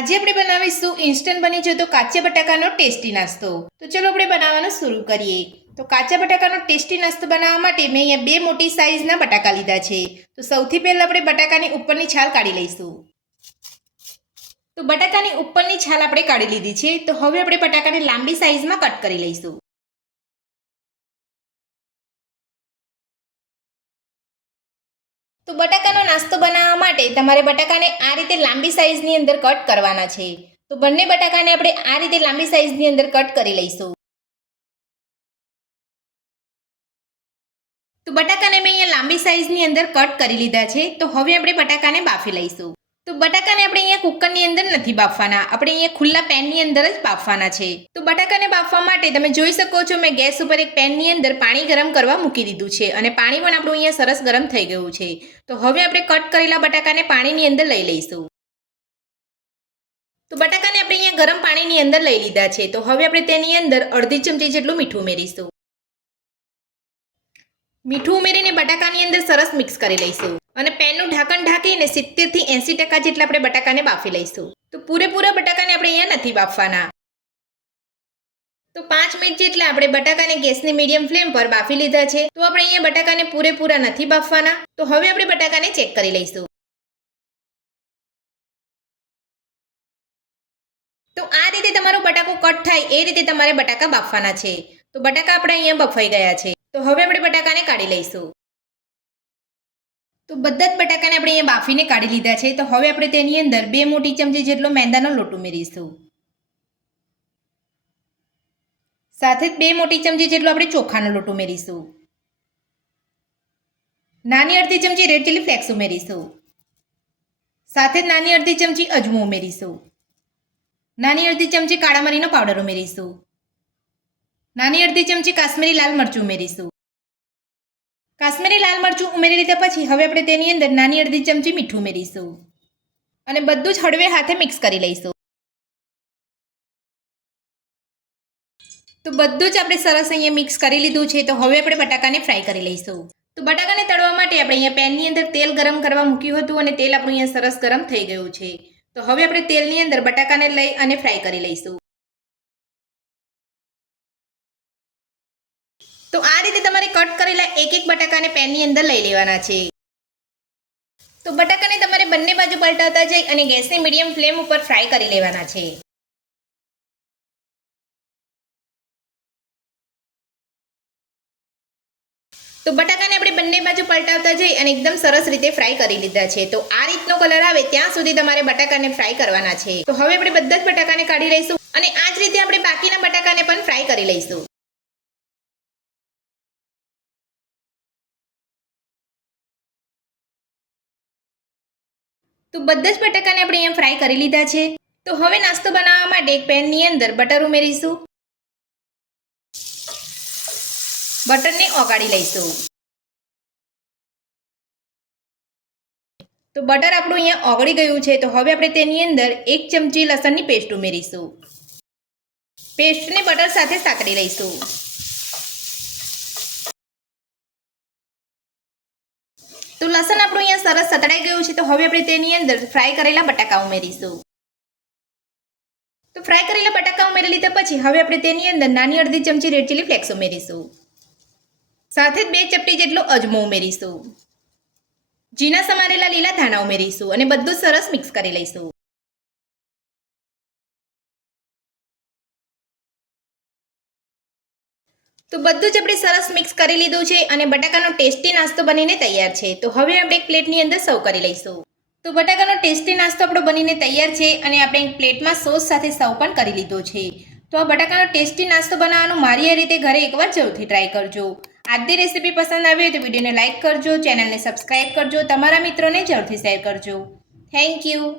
આજે આપણે બનાવીશું ઇન્સ્ટન્ટ બની જતો કાચા બટાકાનો ટેસ્ટી નાસ્તો। તો ચલો આપણે બનાવવાનું શરૂ કરીએ। તો કાચા બટાકાનો ટેસ્ટી નાસ્તો બનાવવા માટે મેં અહીંયા બે મોટી સાઈઝના બટાકા લીધા છે। તો સૌથી પહેલા આપણે બટાકાની ઉપરની છાલ કાઢી લઈશું। તો બટાકાની ઉપરની છાલ આપણે કાઢી લીધી છે। તો હવે આપણે બટાકાને લાંબી સાઈઝમાં કટ કરી લઈશું। તો બટાકાનો નાસ્તો બનાવવા માટે તમારે બટાકાને આ રીતે લાંબી સાઈઝની અંદર કટ કરવાના છે। તો બંને બટાકાને આપણે આ રીતે લાંબી સાઈઝની અંદર કટ કરી લઈશું। તો બટાકાને મેં અહીંયા લાંબી સાઈઝની અંદર કટ કરી લીધા છે। તો હવે આપણે બટાકાને બાફી લઈશું। તો બટાકાને આપણે અહીંયા કુકરની અંદર નથી બાફવાના, આપણે અહીંયા ખુલ્લા પેનની અંદર જ બાફવાના છે। તો બટાકાને બાફવા માટે તમે જોઈ શકો છો મેં ગેસ ઉપર એક પેનની અંદર પાણી ગરમ કરવા મૂકી દીધું છે અને પાણી પણ આપણું અહીંયા સરસ ગરમ થઈ ગયું છે। તો હવે આપણે કટ કરેલા બટાકાને પાણીની અંદર લઈ લઈશું। તો બટાકાને આપણે અહીંયા ગરમ પાણીની અંદર લઈ લીધા છે। તો હવે આપણે તેની અંદર અડધી ચમચી જેટલું મીઠું ઉમેરીશું। મીઠું ઉમેરીને બટાકાની અંદર સરસ મિક્સ કરી લઈશું અને પેનનું ઢાંકણ ઢાંકીને 70 થી 80% જેટલા આપણે બટાકાને બાફી લઈશું। તો પૂરેપૂરા બટાકાને આપણે અહીંયા નથી બાફવાના। તો 5 મિનિટ જેટલા આપણે બટાકાને ગેસની મીડિયમ ફ્લેમ પર બાફી લીધા છે। તો આપણે અહીંયા બટાકાને પૂરેપૂરા નથી બાફવાના। તો હવે આપણે બટાકાને ચેક કરી લઈશું। તો આ રીતે તમારો બટાકો કટ થાય એ રીતે તમારે બટાકા બાફવાના છે। તો બટાકા આપણે અહીંયા બફાઈ ગયા છે। તો હવે આપણે બટાકાને કાઢી લઈશું। તો બધા જ બટાકાને આપણે અહીંયા બાફીને કાઢી લીધા છે। તો હવે આપણે તેની અંદર 2 મોટી ચમચી જેટલો મેંદાનો લોટ ઉમેરીશું। સાથે જ 2 મોટી ચમચી જેટલો આપણે ચોખાનો લોટ ઉમેરીશું। નાની અડધી ચમચી રેડ ચીલી ફ્લેક્સ ઉમેરીશું। સાથે જ નાની અડધી ચમચી અજમો ઉમેરીશું। નાની અડધી ચમચી કાળા મરીનો પાવડર ઉમેરીશું। નાની અડધી ચમચી કાશ્મીરી લાલ મરચું ઉમેરીશું। કાશ્મીરી લાલ મરચું ઉમેરી લીધા પછી હવે આપણે તેની અંદર નાની અડધી ચમચી મીઠું ઉમેરીશું અને બધું જ હળવે હાથે મિક્સ કરી લઈશું। તો બધું જ આપણે સરસ અહીંયા મિક્સ કરી લીધું છે। તો હવે આપણે બટાકાને ફ્રાય કરી લઈશું। તો બટાકાને તળવા માટે આપણે અહીંયા પેનની અંદર તેલ ગરમ કરવા મૂક્યું હતું અને તેલ આપણું અહીંયા સરસ ગરમ થઈ ગયું છે। તો હવે આપણે તેલની અંદર બટાકાને લઈ અને ફ્રાય કરી લઈશું। તો આ રીતે તમારે કટ કરેલા એક એક બટાકાને પેનની અંદર લઈ લેવાના છે। તો બટાકાને તમારે બંને બાજુ પલટાવતા જઈ અને ગેસની મીડિયમ ફ્લેમ ઉપર ફ્રાય કરી લેવાના છે। તો બટાકાને આપણે બંને બાજુ પલટાવતા જઈ અને એકદમ સરસ રીતે ફ્રાય કરી લીધા છે। તો આ રીતનો કલર આવે ત્યાં સુધી તમારે બટાકાને ફ્રાય કરવાના છે। તો હવે આપણે બધા જ બટાકાને કાઢી લઈશું અને આ જ રીતે આપણે બાકીના બટાકાને પણ ફ્રાય કરી લઈશું। તો બધા જ બટાકાને આપણે અહીંયા ફ્રાય કરી લીધા છે। તો હવે નાસ્તો બનાવવા માટે એક પેનની અંદર બટર ઉમેરીશું। બટરને ઓગાળી લઈશું। તો બટર આપણું અહીંયા ઓગળી ગયું છે। તો હવે આપણે તેની અંદર 1 ચમચી લસણની પેસ્ટ ઉમેરીશું। પેસ્ટને બટર સાથે સાંકળી લઈશું। તો લસણ આપણું અહીંયા સરસ સતળાઈ ગયું છે। તો હવે આપણે તેની અંદર ફ્રાય કરેલા બટાકા ઉમેરીશું। તો ફ્રાય કરેલા બટાકા ઉમેરી લીધા પછી હવે આપણે તેની અંદર નાની અડધી ચમચી રેડ ચીલી ફ્લેક્સ ઉમેરીશું। સાથે જ 2 ચપટી જેટલો અજમો ઉમેરીશું। ઝીણા સમારેલા લીલા ધાણા ઉમેરીશું અને બધું સરસ મિક્સ કરી લઈશું। તો બધું જ આપણે સરસ મિક્સ કરી લીધું છે અને બટાકાનો ટેસ્ટી નાસ્તો બનીને તૈયાર છે। તો હવે આપણે એક પ્લેટની અંદર સર્વ કરી લઈશું। તો બટાકાનો ટેસ્ટી નાસ્તો આપણો બનીને તૈયાર છે અને આપણે એક પ્લેટમાં સોસ સાથે સર્વ પણ કરી લીધો છે। તો આ બટાકાનો ટેસ્ટી નાસ્તો બનાવવાનું મારી આ રીતે ઘરે એકવાર જરૂરથી ટ્રાય કરજો। આજની રેસીપી પસંદ આવી હોય તો વિડીયોને લાઇક કરજો, ચેનલને સબસ્ક્રાઇબ કરજો, તમારા મિત્રોને જરૂરથી શેર કરજો। Thank you.